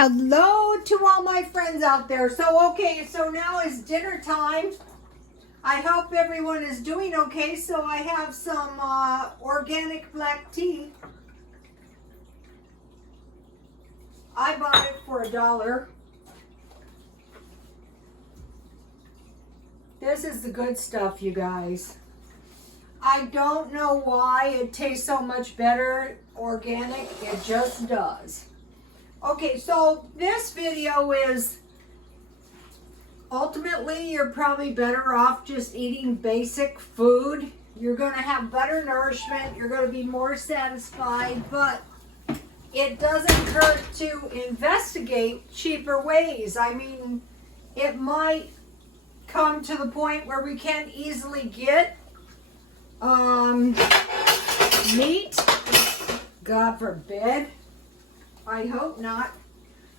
Hello to all my friends out there. So now is dinner time. I hope everyone is doing okay. So I have some organic black tea. I bought it for $1. This is the good stuff, you guys. I don't know why it tastes so much better organic. It just does. Okay, so this video is ultimately you're probably better off just eating basic food. You're going to have better nourishment. You're going to be more satisfied, but it doesn't hurt to investigate cheaper ways. I mean, it might come to the point where we can't easily get meat. God forbid. I hope not.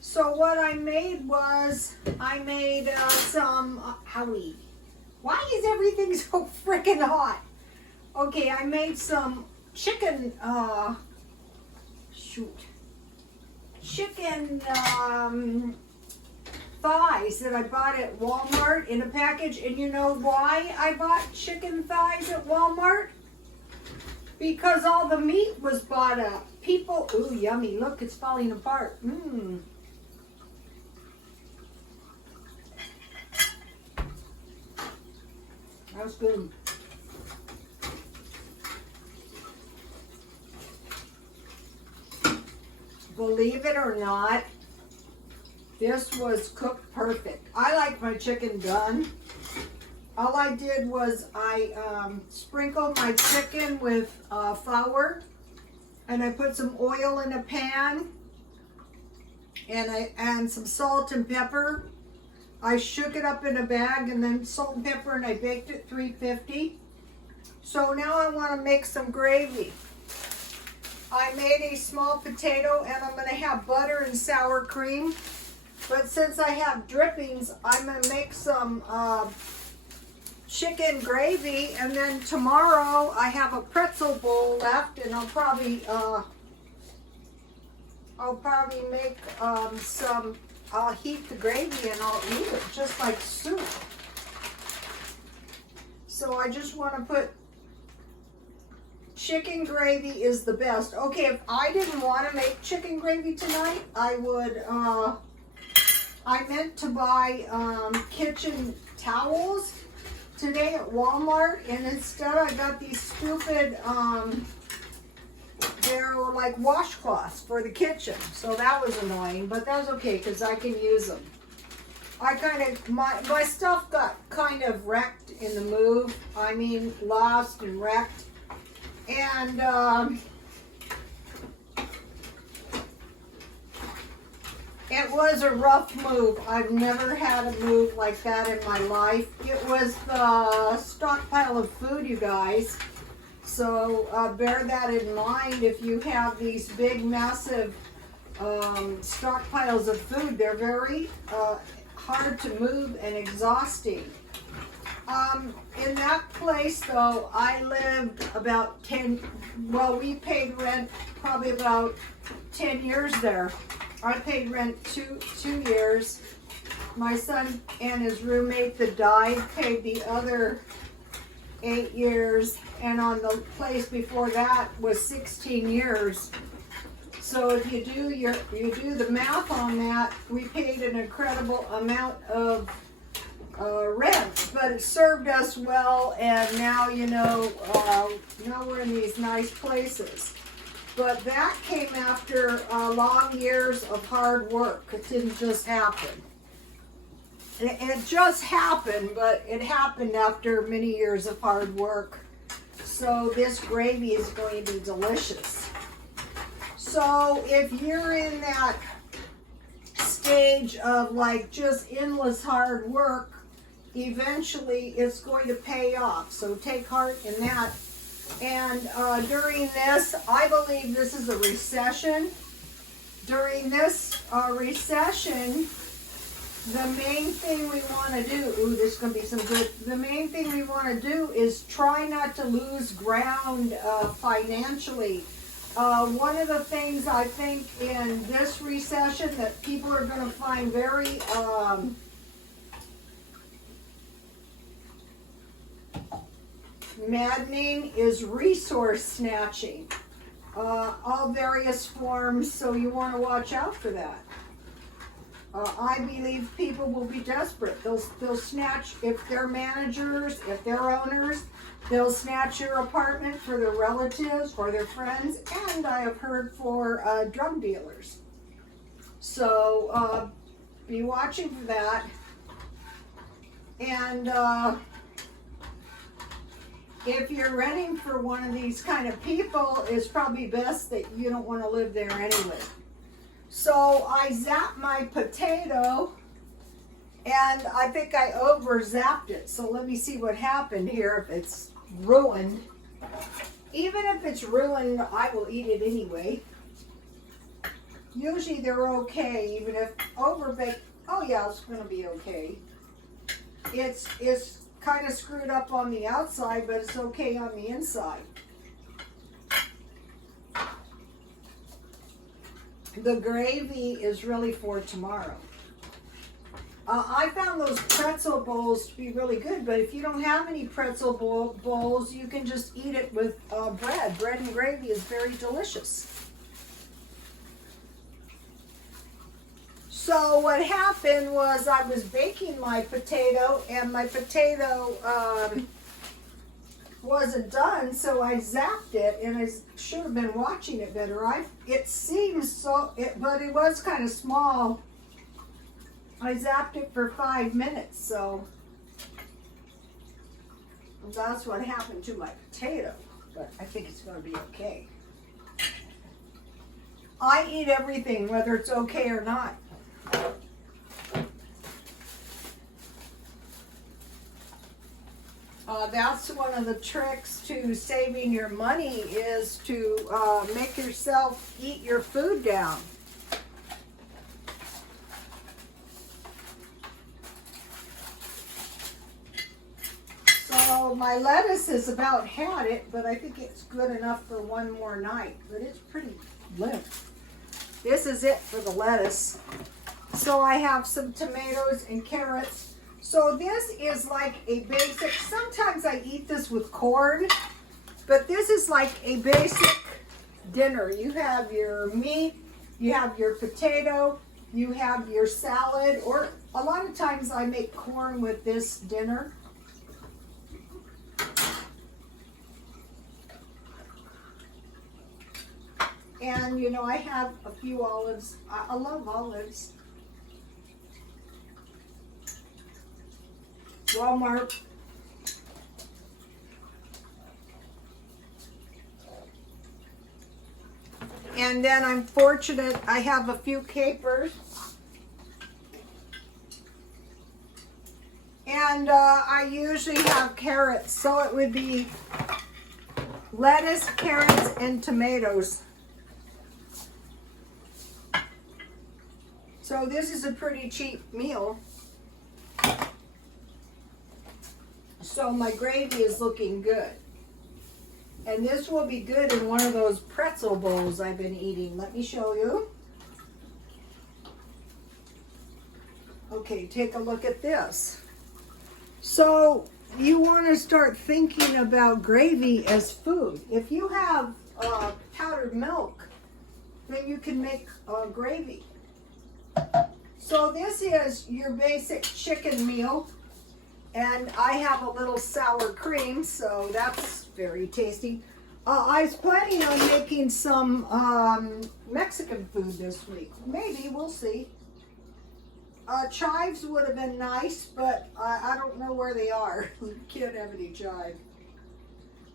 So what I made was, I made some, Howie, why is everything so freaking hot? Okay, I made some chicken, chicken thighs that I bought at Walmart in a package. And you know why I bought chicken thighs at Walmart? Because all the meat was bought up. People, ooh, yummy. Look, it's falling apart. Mmm. That's good. Believe it or not, this was cooked perfect. I like my chicken done. All I did was I sprinkled my chicken with flour, and I put some oil in a pan, and some salt and pepper. I shook it up in a bag, and then salt and pepper, and I baked it 350. So now I want to make some gravy. I made a small potato, and I'm going to have butter and sour cream. But since I have drippings, I'm going to make some chicken gravy, and then tomorrow I have a pretzel bowl left, and I'll probably make some. I'll heat the gravy and I'll eat it just like soup. So I just want to put chicken gravy is the best. Okay, if I didn't want to make chicken gravy tonight, I would. I meant to buy kitchen towels today at Walmart, and instead I got these stupid, they're like washcloths for the kitchen. So that was annoying, but that's okay because I can use them. I kind of, my stuff got kind of wrecked in the move. I mean, lost and wrecked. And it was a rough move. I've never had a move like that in my life. It was the stockpile of food, you guys. So bear that in mind if you have these big, massive stockpiles of food. They're very hard to move and exhausting. In that place, though, I lived about we paid rent probably about 10 years there. I paid rent two years. My son and his roommate that died paid the other 8 years, and on the place before that was 16 years. So if you do the math on that, we paid an incredible amount of rent, but it served us well, and now now we're in these nice places. But that came after long years of hard work. It didn't just happen. It just happened, but it happened after many years of hard work. So this gravy is going to be delicious. So if you're in that stage of like just endless hard work, eventually it's going to pay off. So take heart in that. And during this, I believe this is a recession. During this recession, the main thing we want to do, ooh, this is going to be some good. The main thing we want to do is try not to lose ground financially. One of the things I think in this recession that people are going to find very maddening is resource snatching. All various forms, so you want to watch out for that. I believe people will be desperate. They'll snatch, if they're managers, if they're owners, they'll snatch your apartment for their relatives, for their friends, and I have heard for drug dealers. So be watching for that. And if you're renting for one of these kind of people, it's probably best that you don't want to live there anyway. So I zapped my potato, and I think I over zapped it. So let me see what happened here. If it's ruined, even if it's ruined, I will eat it anyway. Usually they're okay, even if overbaked. Oh yeah, it's going to be okay. It's kind of screwed up on the outside, but it's okay on the inside. The gravy is really for tomorrow. I found those pretzel bowls to be really good, but if you don't have any pretzel bowls, you can just eat it with bread. Bread and gravy is very delicious. So what happened was I was baking my potato, and my potato wasn't done, so I zapped it, and I should have been watching it better. It seems so, but it was kind of small. I zapped it for 5 minutes, so that's what happened to my potato, but I think it's going to be okay. I eat everything, whether it's okay or not. That's one of the tricks to saving your money, is to make yourself eat your food down. So my lettuce is about had it, but I think it's good enough for one more night, but it's pretty limp. This is it for the lettuce. So I have some tomatoes and carrots. So this is like a basic, sometimes I eat this with corn, but this is like a basic dinner. You have your meat, you have your potato, you have your salad, or a lot of times I make corn with this dinner. And you know, I have a few olives. I love olives. Walmart. And then I'm fortunate, I have a few capers. And I usually have carrots, so it would be lettuce, carrots, and tomatoes. So this is a pretty cheap meal. So my gravy is looking good. And this will be good in one of those pretzel bowls I've been eating. Let me show you. Okay, take a look at this. So you want to start thinking about gravy as food. If you have powdered milk, then you can make gravy. So this is your basic chicken meal. And I have a little sour cream, so that's very tasty. I was planning on making some Mexican food this week. Maybe, we'll see. Chives would have been nice, but I don't know where they are. Can't have any chive.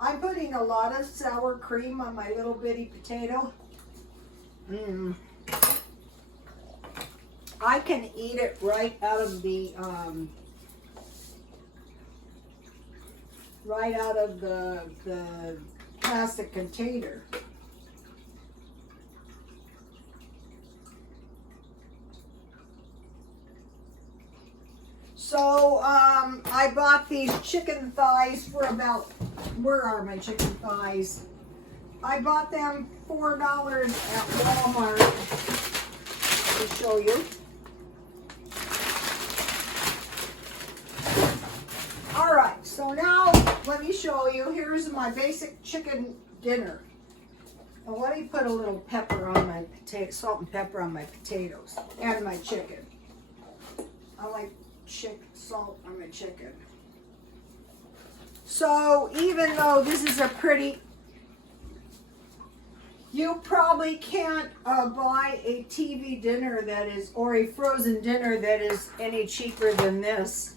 I'm putting a lot of sour cream on my little bitty potato. I can eat it right out of the the plastic container. So I bought these chicken thighs for about, where are my chicken thighs? I bought them $4 at Walmart. Let me show you. All right, so now let me show you. Here's my basic chicken dinner. Now let me put a little pepper on my potato, salt and pepper on my potatoes and my chicken. I like salt on my chicken. So even though this is a pretty, you probably can't buy a TV dinner that is, or a frozen dinner that is any cheaper than this.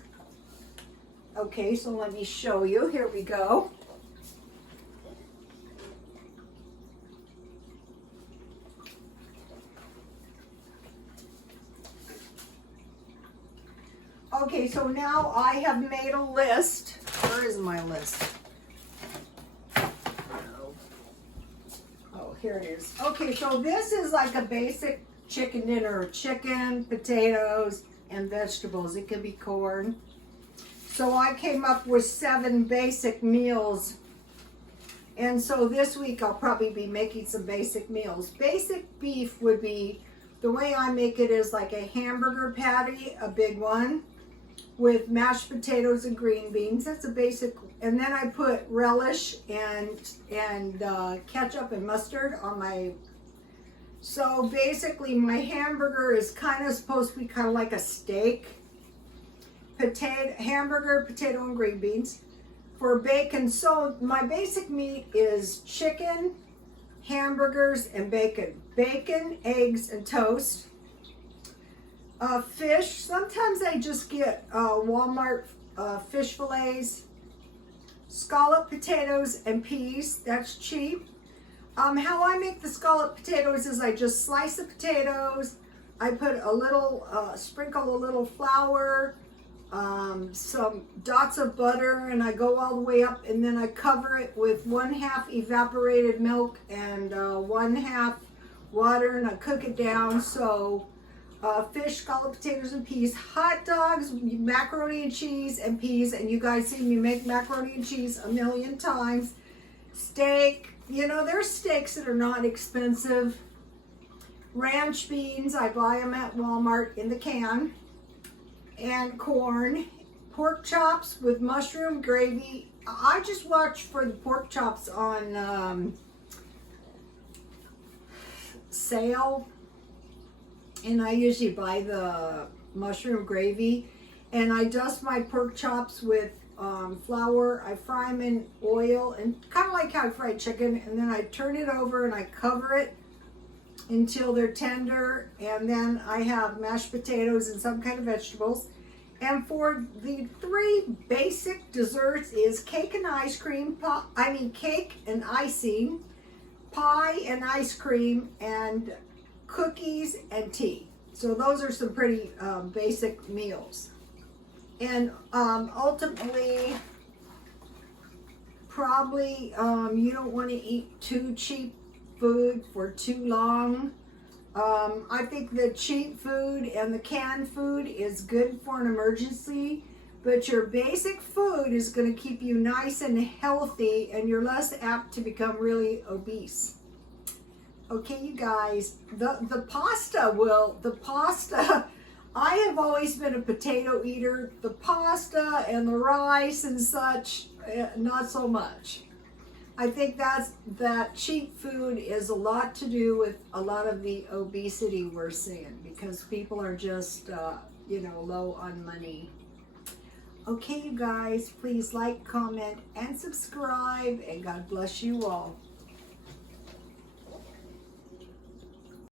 Okay, so let me show you. Here we go. Okay, so now I have made a list. Where is my list? Oh, here it is. Okay, so this is like a basic chicken dinner. Chicken, potatoes, and vegetables. It could be corn. So I came up with 7 basic meals. And so this week I'll probably be making some basic meals. Basic beef would be, the way I make it is like a hamburger patty, a big one, with mashed potatoes and green beans. That's a basic, and then I put relish and ketchup and mustard on my, so basically my hamburger is kind of supposed to be kind of like a steak. Hamburger, potato, and green beans. For bacon, so my basic meat is chicken, hamburgers, and bacon. Bacon, eggs, and toast. Fish, sometimes I just get Walmart fish fillets. Scalloped potatoes and peas, that's cheap. How I make the scalloped potatoes is I just slice the potatoes, I put a little, sprinkle a little flour, some dots of butter, and I go all the way up, and then I cover it with 1/2 evaporated milk and 1/2 water, and I cook it down. So fish, scalloped potatoes, and peas. Hot dogs, macaroni and cheese, and peas. And you guys see me make macaroni and cheese a million times. Steak, you know, there's steaks that are not expensive. Ranch beans, I buy them at Walmart in the can. And corn. Pork chops with mushroom gravy. I just watch for the pork chops on sale. And I usually buy the mushroom gravy, and I dust my pork chops with flour. I fry them in oil, and kind of like how I fry chicken, and then I turn it over and I cover it until they're tender, and then I have mashed potatoes and some kind of vegetables. And for the 3 basic desserts is cake and ice cream, cake and icing, pie and ice cream, and cookies and tea. So those are some pretty basic meals. And ultimately, probably you don't want to eat too cheap food for too long. I think the cheap food and the canned food is good for an emergency, but your basic food is going to keep you nice and healthy, and you're less apt to become really obese. Okay, you guys, the pasta, I have always been a potato eater. The pasta and the rice and such, not so much. I think that cheap food is a lot to do with a lot of the obesity we're seeing, because people are just, low on money. Okay, you guys, please like, comment, and subscribe, and God bless you all.